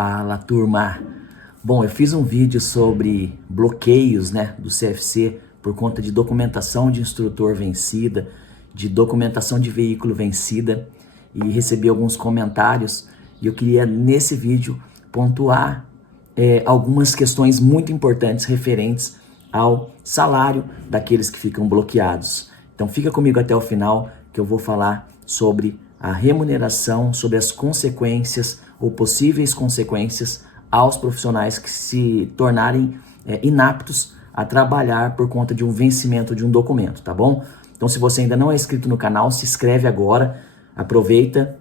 Fala, turma! Bom, eu fiz um vídeo sobre bloqueios, do CFC por conta de documentação de instrutor vencida, de documentação de veículo vencida, e recebi alguns comentários e eu queria nesse vídeo pontuar algumas questões muito importantes referentes ao salário daqueles que ficam bloqueados. Então fica comigo até o final que eu vou falar sobre a remuneração, sobre as consequências ou possíveis consequências aos profissionais que se tornarem inaptos a trabalhar por conta de um vencimento de um documento, tá bom? Então se você ainda não é inscrito no canal, se inscreve agora, aproveita,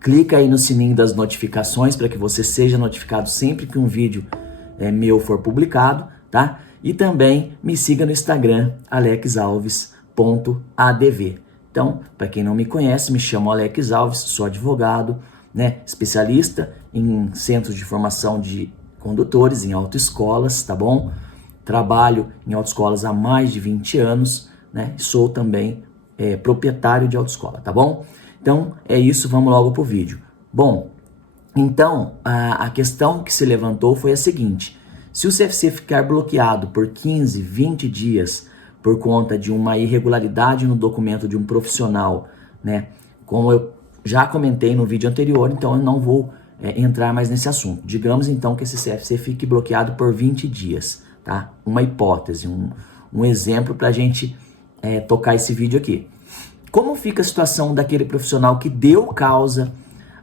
clica aí no sininho das notificações para que você seja notificado sempre que um vídeo meu for publicado, tá? E também me siga no Instagram, alexalves.adv. Então, para quem não me conhece, me chamo Alex Alves, sou advogado, especialista em centros de formação de condutores, em autoescolas, tá bom? Trabalho em autoescolas há mais de 20 anos, Sou também proprietário de autoescola, tá bom? Então, é isso, vamos logo pro vídeo. Bom, então, a questão que se levantou foi a seguinte: se o CFC ficar bloqueado por 15, 20 dias por conta de uma irregularidade no documento de um profissional, como eu já comentei no vídeo anterior, então eu não vou entrar mais nesse assunto. Digamos então que esse CFC fique bloqueado por 20 dias, tá? Uma hipótese, um exemplo para a gente tocar esse vídeo aqui. Como fica a situação daquele profissional que deu causa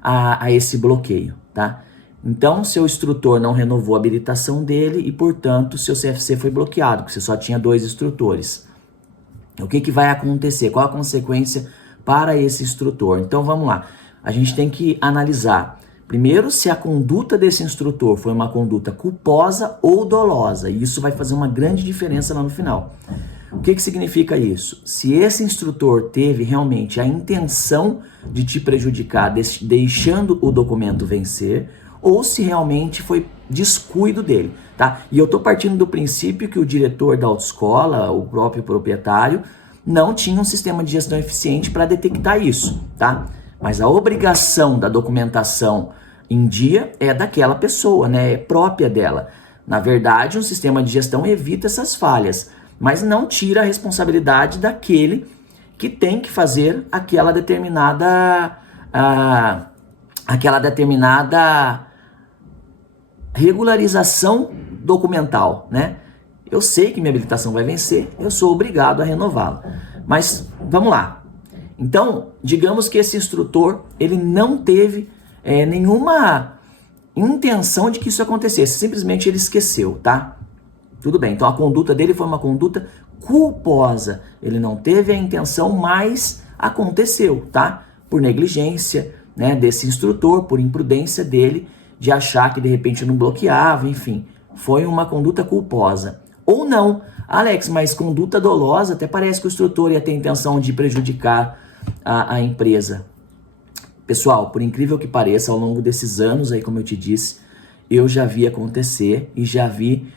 a esse bloqueio, tá? Então, seu instrutor não renovou a habilitação dele e, portanto, seu CFC foi bloqueado, porque você só tinha 2 instrutores. O que vai acontecer? Qual a consequência para esse instrutor? Então, vamos lá. A gente tem que analisar, primeiro, se a conduta desse instrutor foi uma conduta culposa ou dolosa. E isso vai fazer uma grande diferença lá no final. O que significa isso? Se esse instrutor teve realmente a intenção de te prejudicar, deixando o documento vencer, ou se realmente foi descuido dele, tá? E eu tô partindo do princípio que o diretor da autoescola, o próprio proprietário, não tinha um sistema de gestão eficiente para detectar isso, tá? Mas a obrigação da documentação em dia é daquela pessoa, é própria dela. Na verdade, um sistema de gestão evita essas falhas, mas não tira a responsabilidade daquele que tem que fazer aquela determinada regularização documental, Eu sei que minha habilitação vai vencer, eu sou obrigado a renová-la. Mas vamos lá. Então, digamos que esse instrutor, ele não teve nenhuma intenção de que isso acontecesse, simplesmente ele esqueceu, tá? Tudo bem, então a conduta dele foi uma conduta culposa. Ele não teve a intenção, mas aconteceu, tá? Por negligência, desse instrutor, por imprudência dele, de achar que de repente não bloqueava, enfim. Foi uma conduta culposa. Ou não. Alex, mas conduta dolosa, até parece que o instrutor ia ter intenção de prejudicar a empresa. Pessoal, por incrível que pareça, ao longo desses anos aí, como eu te disse, eu já vi acontecer e já vi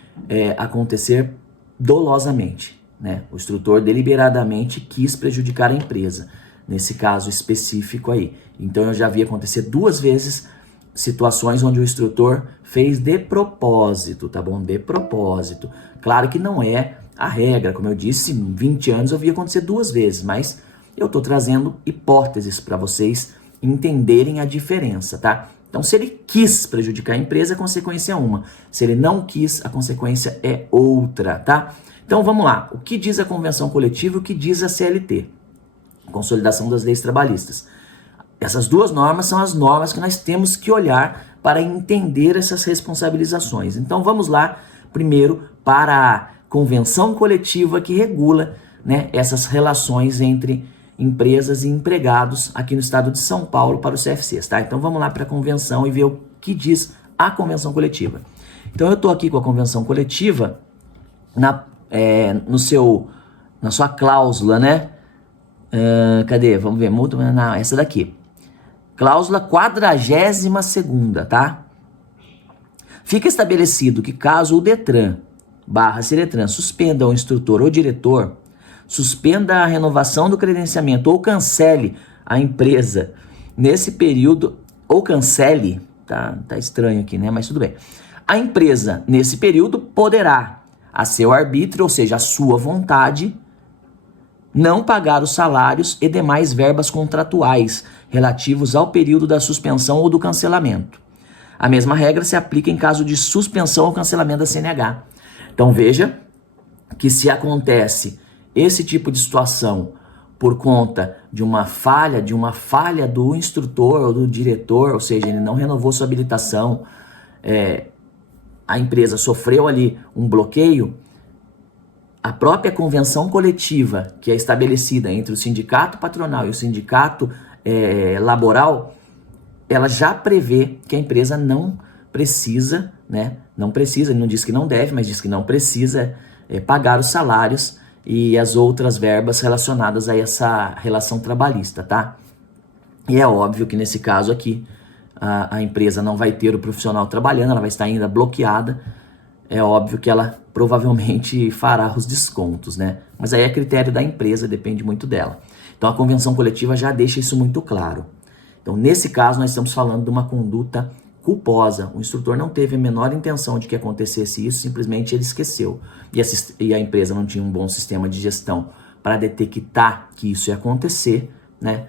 acontecer dolosamente, O instrutor deliberadamente quis prejudicar a empresa, nesse caso específico aí. Então eu já vi acontecer 2 vezes situações onde o instrutor fez de propósito, tá bom? De propósito. Claro que não é a regra, como eu disse, em 20 anos eu vi acontecer 2 vezes, mas eu tô trazendo hipóteses para vocês entenderem a diferença, tá? Então, se ele quis prejudicar a empresa, a consequência é uma. Se ele não quis, a consequência é outra, tá? Então, vamos lá. O que diz a convenção coletiva e o que diz a CLT? Consolidação das leis trabalhistas. Essas 2 normas são as normas que nós temos que olhar para entender essas responsabilizações. Então, vamos lá, primeiro, para a convenção coletiva que regula, essas relações entre empresas e empregados aqui no estado de São Paulo para os CFCs, tá? Então vamos lá para a convenção e ver o que diz a convenção coletiva. Então eu estou aqui com a convenção coletiva na sua cláusula, cadê? Vamos ver, multa, não, essa daqui. Cláusula 42ª, tá? Fica estabelecido que caso o Detran/Ciretran suspenda o instrutor ou diretor, suspenda a renovação do credenciamento ou cancele a empresa nesse período, ou cancele tá estranho aqui, né? Mas tudo bem. A empresa, nesse período, poderá, a seu arbítrio, ou seja, a sua vontade, não pagar os salários e demais verbas contratuais relativos ao período da suspensão ou do cancelamento. A mesma regra se aplica em caso de suspensão ou cancelamento da CNH. Então veja que se acontece esse tipo de situação por conta de uma falha do instrutor ou do diretor, ou seja, ele não renovou sua habilitação, a empresa sofreu ali um bloqueio, a própria convenção coletiva que é estabelecida entre o sindicato patronal e o sindicato laboral, ela já prevê que a empresa não precisa, né? Não precisa, ele não diz que não deve, mas diz que não precisa pagar os salários e as outras verbas relacionadas a essa relação trabalhista, tá? E é óbvio que nesse caso aqui, a empresa não vai ter o profissional trabalhando, ela vai estar ainda bloqueada. É óbvio que ela provavelmente fará os descontos, né? Mas aí é critério da empresa, depende muito dela. Então a convenção coletiva já deixa isso muito claro. Então nesse caso nós estamos falando de uma conduta culposa. O instrutor não teve a menor intenção de que acontecesse isso, simplesmente ele esqueceu. E a empresa não tinha um bom sistema de gestão para detectar que isso ia acontecer, né?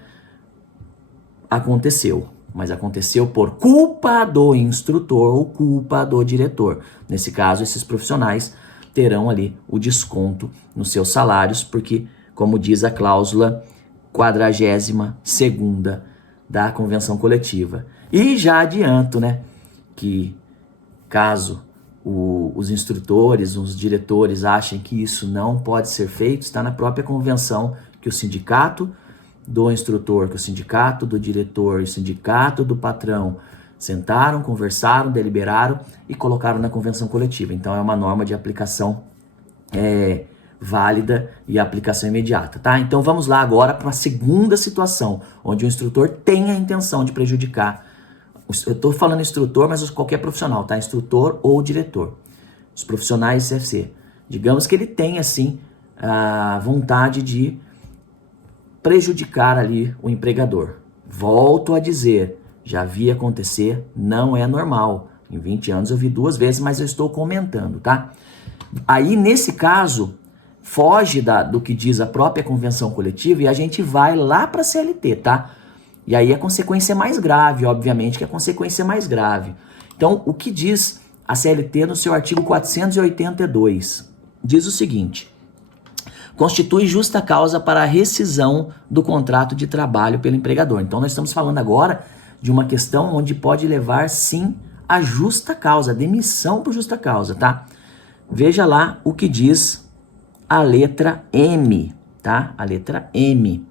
Aconteceu. Mas aconteceu por culpa do instrutor ou culpa do diretor. Nesse caso, esses profissionais terão ali o desconto nos seus salários, porque, como diz a cláusula 42ª da convenção coletiva. E já adianto, né, que caso os instrutores, os diretores achem que isso não pode ser feito, está na própria convenção que o sindicato do instrutor, que o sindicato do diretor e o sindicato do patrão sentaram, conversaram, deliberaram e colocaram na convenção coletiva. Então é uma norma de aplicação válida e aplicação imediata, tá? Então vamos lá agora para a segunda situação, onde o instrutor tem a intenção de prejudicar. Eu estou falando instrutor, mas qualquer profissional, tá? Instrutor ou diretor. Os profissionais de CFC. Digamos que ele tem, assim, a vontade de prejudicar ali o empregador. Volto a dizer, já vi acontecer, não é normal. Em 20 anos eu vi 2 vezes, mas eu estou comentando, tá? Aí, nesse caso, foge do que diz a própria convenção coletiva e a gente vai lá para a CLT, tá? E aí a consequência é mais grave, obviamente que a consequência é mais grave. Então, o que diz a CLT no seu artigo 482? Diz o seguinte: constitui justa causa para a rescisão do contrato de trabalho pelo empregador. Então, nós estamos falando agora de uma questão onde pode levar, sim, a justa causa, a demissão por justa causa, tá? Veja lá o que diz a letra M, tá? A letra M.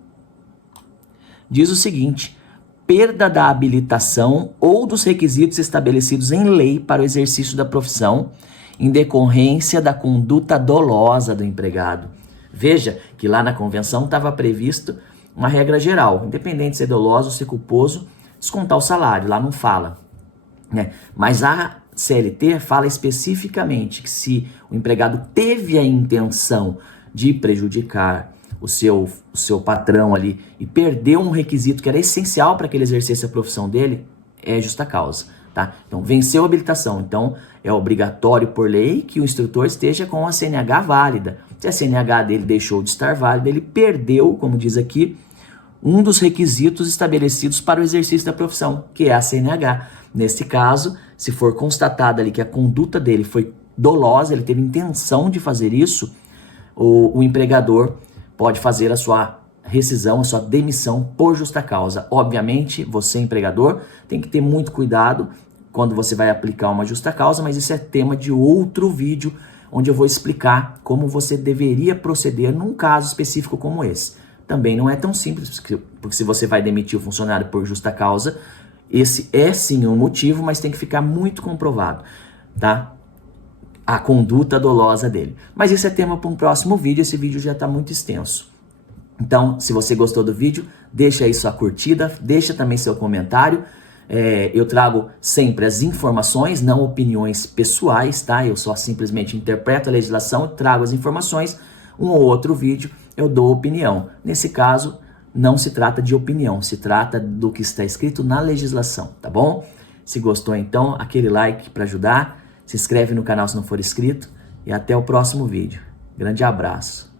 Diz o seguinte: perda da habilitação ou dos requisitos estabelecidos em lei para o exercício da profissão em decorrência da conduta dolosa do empregado. Veja que lá na convenção estava previsto uma regra geral, independente de ser doloso ou ser culposo, descontar o salário, lá não fala, né? Mas a CLT fala especificamente que se o empregado teve a intenção de prejudicar o seu patrão ali e perdeu um requisito que era essencial para que ele exercesse a profissão dele, é justa causa, tá? Então, venceu a habilitação. Então, é obrigatório por lei que o instrutor esteja com a CNH válida. Se a CNH dele deixou de estar válida, ele perdeu, como diz aqui, um dos requisitos estabelecidos para o exercício da profissão, que é a CNH. Nesse caso, se for constatado ali que a conduta dele foi dolosa, ele teve intenção de fazer isso, o empregador pode fazer a sua rescisão, a sua demissão por justa causa. Obviamente, você, empregador, tem que ter muito cuidado quando você vai aplicar uma justa causa, mas isso é tema de outro vídeo, onde eu vou explicar como você deveria proceder num caso específico como esse. Também não é tão simples, porque se você vai demitir o funcionário por justa causa, esse é sim um motivo, mas tem que ficar muito comprovado, tá? A conduta dolosa dele. Mas isso é tema para um próximo vídeo, esse vídeo já está muito extenso. Então, se você gostou do vídeo, deixa aí sua curtida, deixa também seu comentário. Eu trago sempre as informações, não opiniões pessoais, tá? Eu só simplesmente interpreto a legislação e trago as informações. Um ou outro vídeo eu dou opinião. Nesse caso, não se trata de opinião, se trata do que está escrito na legislação, tá bom? Se gostou, então, aquele like para ajudar. Se inscreve no canal se não for inscrito. E até o próximo vídeo. Grande abraço.